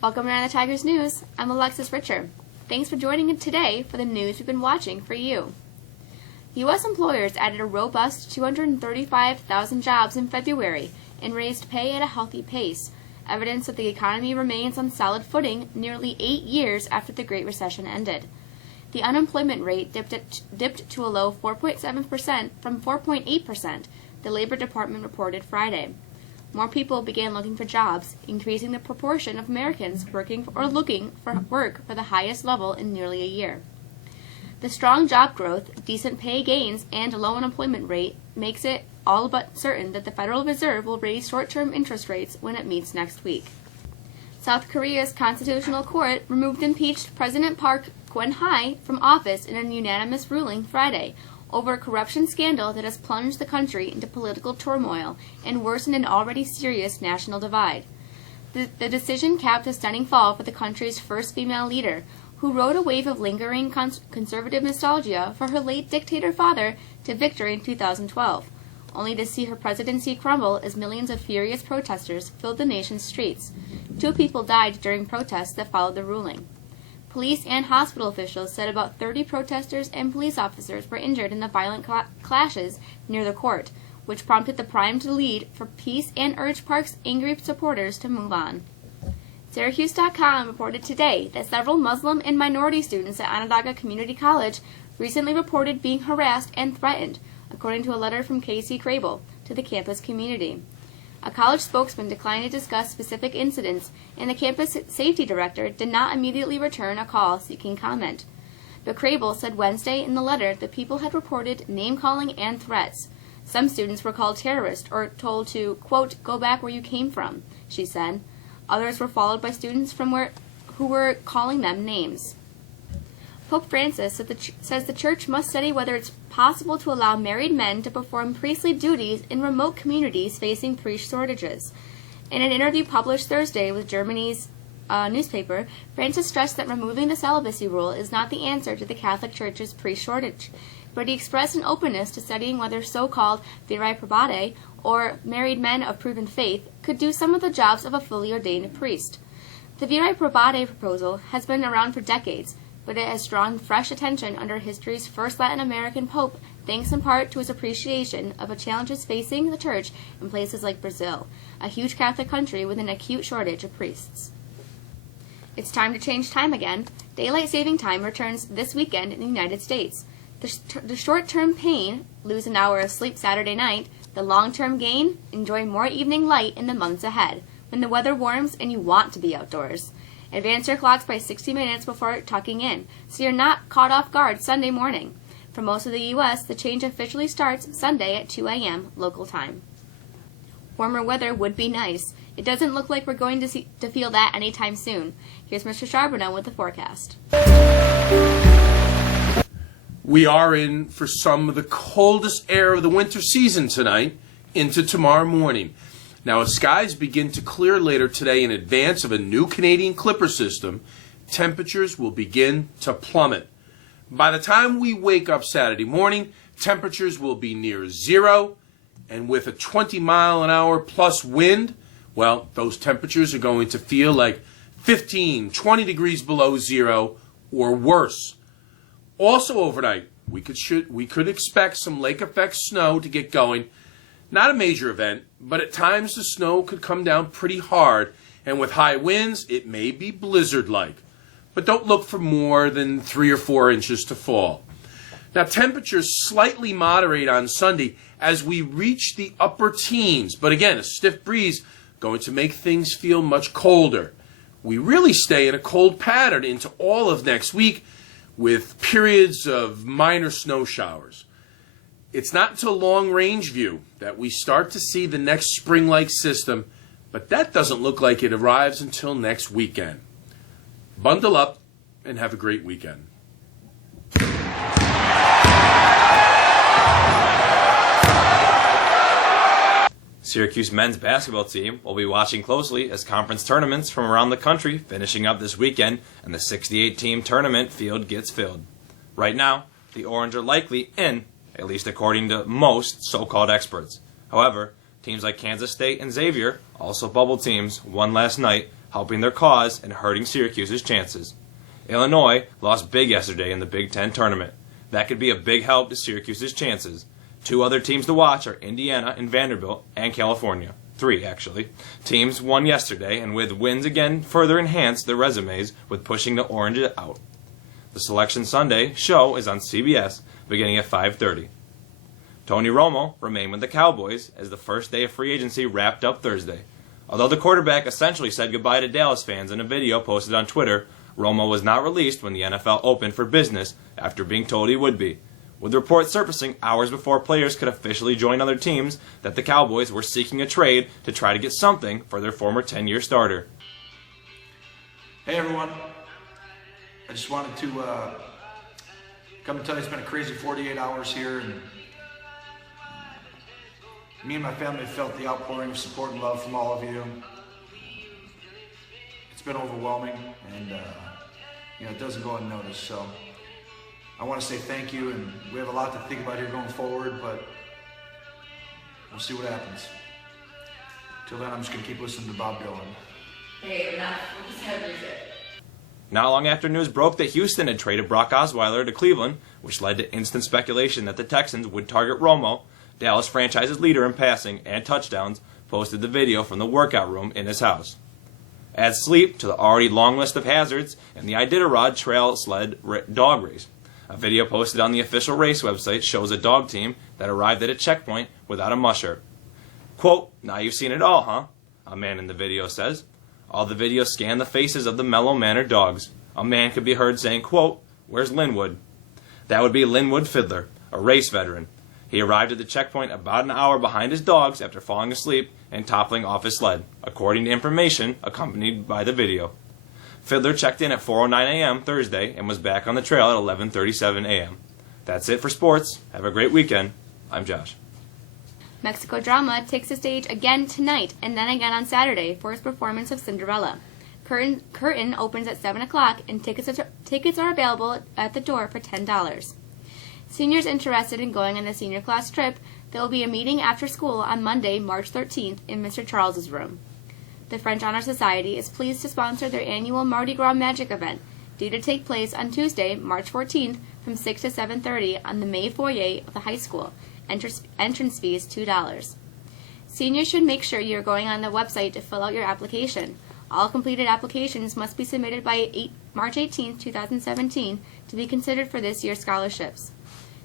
Welcome to the Tigers News. I'm Alexis Richer. Thanks for joining in today for the news we've been watching for you. U.S. employers added a robust 235,000 jobs in February and raised pay at a healthy pace, evidence that the economy remains on solid footing nearly 8 years after the Great Recession ended. The unemployment rate dipped to a low 4.7% from 4.8%, the Labor Department reported Friday. More people began looking for jobs, increasing the proportion of Americans working or looking for work for the highest level in nearly a year. The strong job growth, decent pay gains, and low unemployment rate makes it all but certain that the Federal Reserve will raise short-term interest rates when it meets next week. South Korea's Constitutional Court removed impeached President Park Geun-hye from office in a unanimous ruling Friday over a corruption scandal that has plunged the country into political turmoil and worsened an already serious national divide. The decision capped a stunning fall for the country's first female leader, who rode a wave of lingering conservative nostalgia for her late dictator father to victory in 2012, only to see her presidency crumble as millions of furious protesters filled the nation's streets. 2 people died during protests that followed the ruling. Police and hospital officials said about 30 protesters and police officers were injured in the violent clashes near the court, which prompted the Prime to lead for peace and urge Park's angry supporters to move on. Syracuse.com reported today that several Muslim and minority students at Onondaga Community College recently reported being harassed and threatened, according to a letter from Casey Crable to the campus community. A college spokesman declined to discuss specific incidents, and the campus safety director did not immediately return a call seeking comment. But Crable said Wednesday in the letter that people had reported name-calling and threats. Some students were called terrorists or told to, quote, go back where you came from, she said. Others were followed by students who were calling them names. Pope Francis says the Church must study whether it's possible to allow married men to perform priestly duties in remote communities facing priest shortages. In an interview published Thursday with Germany's newspaper, Francis stressed that removing the celibacy rule is not the answer to the Catholic Church's priest shortage, but he expressed an openness to studying whether so-called viri probate, or married men of proven faith, could do some of the jobs of a fully ordained priest. The viri probate proposal has been around for decades, but it has drawn fresh attention under history's first Latin American pope, thanks in part to his appreciation of the challenges facing the Church in places like Brazil, a huge Catholic country with an acute shortage of priests. It's time to change time again. Daylight saving time returns this weekend in the United States. The short-term pain, lose an hour of sleep Saturday night. The long-term gain, enjoy more evening light in the months ahead, when the weather warms and you want to be outdoors. Advance your clocks by 60 minutes before tucking in, so you're not caught off guard Sunday morning. For most of the U.S., the change officially starts Sunday at 2 a.m. local time. Warmer weather would be nice. It doesn't look like we're going to feel that anytime soon. Here's Mr. Charbonneau with the forecast. We are in for some of the coldest air of the winter season tonight into tomorrow morning. Now, as skies begin to clear later today in advance of a new Canadian Clipper system, temperatures will begin to plummet. By the time we wake up Saturday morning, temperatures will be near zero, and with a 20-mile-an-hour plus wind, well, those temperatures are going to feel like 15, 20 degrees below zero or worse. Also overnight, we could expect some lake effect snow to get going. Not a major event, but at times the snow could come down pretty hard, and with high winds, it may be blizzard-like. But don't look for more than 3 or 4 inches to fall. Now, temperatures slightly moderate on Sunday as we reach the upper teens, but again, a stiff breeze going to make things feel much colder. We really stay in a cold pattern into all of next week with periods of minor snow showers. It's not until long-range view that we start to see the next spring-like system, but that doesn't look like it arrives until next weekend. Bundle up and have a great weekend. Syracuse men's basketball team will be watching closely as conference tournaments from around the country finishing up this weekend and the 68-team tournament field gets filled. Right now, the Orange are likely in, at least according to most so-called experts. However, teams like Kansas State and Xavier, also bubble teams, won last night helping their cause and hurting Syracuse's chances. Illinois lost big yesterday in the Big Ten tournament. That could be a big help to Syracuse's chances. 2 other teams to watch are Indiana and Vanderbilt and California. 3, actually. Teams won yesterday, and with wins again further enhanced their resumes with pushing the Orange out. The Selection Sunday show is on CBS beginning at 5:30. Tony Romo remained with the Cowboys as the first day of free agency wrapped up Thursday. Although the quarterback essentially said goodbye to Dallas fans in a video posted on Twitter, Romo was not released when the NFL opened for business after being told he would be, with reports surfacing hours before players could officially join other teams that the Cowboys were seeking a trade to try to get something for their former 10-year starter. Hey everyone, I just wanted to come and tell you it's been a crazy 48 hours here, and me and my family have felt the outpouring of support and love from all of you. It's been overwhelming, and it doesn't go unnoticed. So I want to say thank you, and we have a lot to think about here going forward, but we'll see what happens. Till then, I'm just going to keep listening to Bob Dylan. Hey, enough. We'll just have music. Not long after news broke that Houston had traded Brock Osweiler to Cleveland, which led to instant speculation that the Texans would target Romo, Dallas franchise's leader in passing and touchdowns posted the video from the workout room in his house. Add sleep to the already long list of hazards and the Iditarod Trail Sled Dog Race. A video posted on the official race website shows a dog team that arrived at a checkpoint without a musher. Quote, "Now you've seen it all, huh?" a man in the video says. All the videos scan the faces of the mellow-mannered dogs. A man could be heard saying, quote, "Where's Linwood?" That would be Linwood Fiddler, a race veteran. He arrived at the checkpoint about an hour behind his dogs after falling asleep and toppling off his sled, according to information accompanied by the video. Fiddler checked in at 4:09 a.m. Thursday and was back on the trail at 11:37 a.m. That's it for sports. Have a great weekend. I'm Josh. Mexico Drama takes the stage again tonight and then again on Saturday for its performance of Cinderella. Curtain opens at 7 o'clock and tickets are available at the door for $10. Seniors interested in going on the senior class trip, there will be a meeting after school on Monday, March 13th in Mr. Charles's room. The French Honor Society is pleased to sponsor their annual Mardi Gras Magic event, due to take place on Tuesday, March 14th from 6 to 7:30 on the May foyer of the high school. Entrance fee is $2. Seniors should make sure you're going on the website to fill out your application. All completed applications must be submitted by March 18th, 2017 to be considered for this year's scholarships.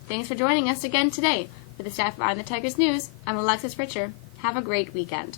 Thanks for joining us again today. For the staff on the Tigers News, I'm Alexis Richer. Have a great weekend.